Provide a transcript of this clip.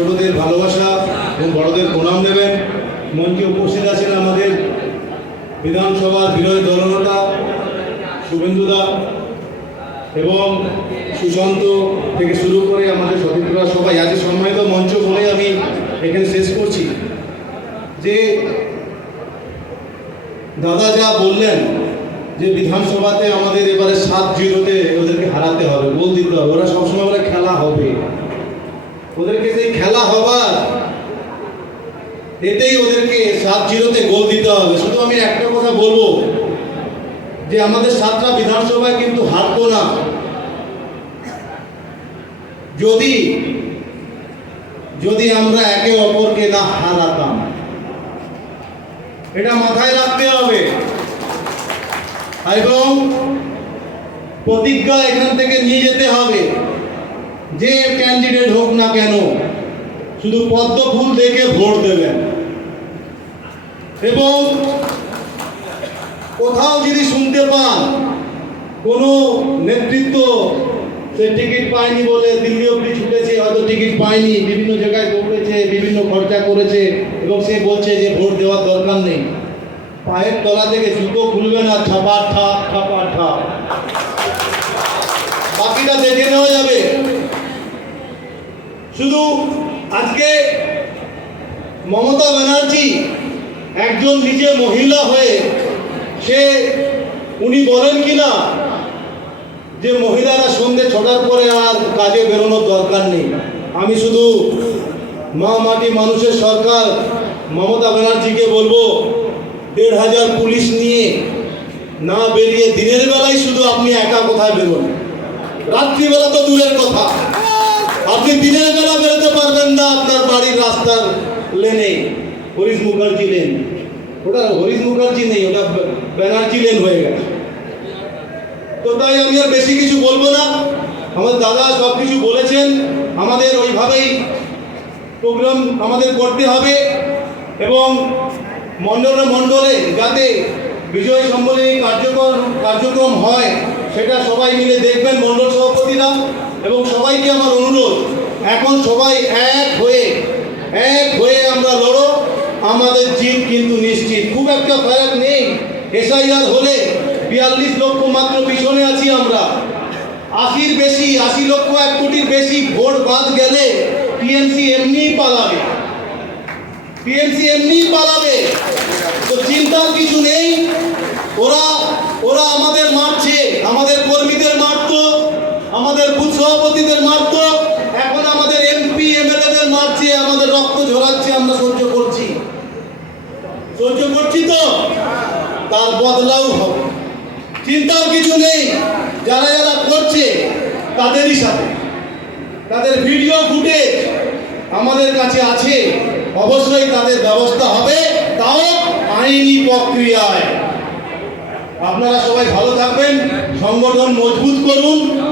ছোটদের ভালোবাসা এবং বড়দের প্রণাম দেবেন। মঞ্চে উপস্থিত আছেন আমাদের বিধানসভার বিনয় দলনেতা শুভেন্দুদা এবং সুশান্ত থেকে শুরু করে আমাদের সতীর্থরা সবাই। আজ সম্মানিত মঞ্চ বলে আমি এখানে শেষ করছি। যে দাদা যা বললেন যে বিধানসভাতে আমাদের এবারে সাত জিরোতে ওদেরকে হারাতে হবে গোল দিতে হবে। ওরা সবসময় বলে খেলা হবে ওদেরকে সেই খেলা হবার। এতেই ওদেরকে সাত জিরোতে গোল দিতে হবে। শুধু আমি একটা কথা বলব, যে আমাদের সাতটা বিধানসভায় কিন্তু হারতো না। যদি যদি আমরা একে অপরকে না হারাতাম, এটা মাথায় রাখতে হবে। এবং প্রতিজ্ঞা এখান থেকে নিয়ে যেতে হবে, যে ক্যান্ডিডেট হোক না কেন। শুধু পদ্ম ফুল দেখে ভোট দেবেন। এবং কোথাও যদি শুনতে পান, কোনো নেতৃত্ব সে টিকিট পায়নি বলে দিল্লি অব্দি ছুটেছে, হয়তো টিকিট পায়নি, বিভিন্ন জায়গায় দৌড়েছে বিভিন্ন খরচা করেছে, এবং সে বলছে যে ভোট দেওয়ার দরকার নেই। পায়ের তলা থেকে জুতো খুলবে না, ছাপা ঠাপ ছাপা ঠাপ বাকিটা দেখে নেওয়া যাবে। শুধু আজকে মমতা ব্যানার্জি একজন নিজে মহিলা হয়ে, সে, উনি বলেন কি না যে মহিলারা সন্ধ্যে ছটার পরে আর কাজে বেরোনোর দরকার নেই। আমি শুধু মা মাটি মানুষের সরকার, মমতা ব্যানার্জিকে বলব, দেড় হাজার পুলিশ নিয়ে না বেরিয়ে দিনের বেলায় শুধু আপনি একা কোথায় বেরোন? রাত্রিবেলা তো দূরের কথা। আপনি দিনের বেলা বেরোতে পারবেন না আপনার বাড়ির রাস্তার লেনে। হরিশ মুখার্জি লেন। ওটা হরিশ মুখার্জি নেই, ওটা ব্যানার্জি লেন হয়ে গেছে। তো তাই আমি আর বেশি কিছু বলব না। আমার দাদা সব কিছু বলেছেন। আমাদের ওইভাবেই প্রোগ্রাম আমাদের করতে হবে এবং মণ্ডলে মণ্ডলে যাতে বিজয় সম্মেলনী কার্যকর কার্যক্রম হয়, সেটা সবাই মিলে দেখবেন মণ্ডল সভাপতিরা। এবং সবাইকে আমার অনুরোধ, এখন সবাই এক হয়ে এক হয়ে আমরা লড়ো। আমাদের জিত কিন্তু নিশ্চিত। খুব একটা ফারাক নেই। এসআইআর হলে বিয়াল্লিশ লক্ষ মাত্র পিছনে আছি আমরা। আশির বেশি, আশি লক্ষ এক কোটির বেশি ভোট বাদ গেলে টিএমসি এমনিই পালাবে। টিএমসি এমনিই পালাবে। তো চিন্তার কিছু নেই। ওরা ওরা আমাদের মারছে আমাদের কর্মীদের মারতো আমাদের বুথ সভাপতিদের মারতো এখন আমাদের এমপি এমএলএদের মারছে আমাদের রক্ত ঝরাচ্ছে আমরা সহ্য করছি। সহ্য করছি তো? তার বদলাও হবে। চিন্তার কিছু নেই। যারা যারা করছে, তাদেরই সাথে। তাদের ভিডিও ফুটেজ আমাদের কাছে আছে। অবশ্যই তাদের ব্যবস্থা হবে। তাও আইনি প্রক্রিয়ায়। আপনারা সবাই ভালো থাকবেন। সংগঠন মজবুত করুন।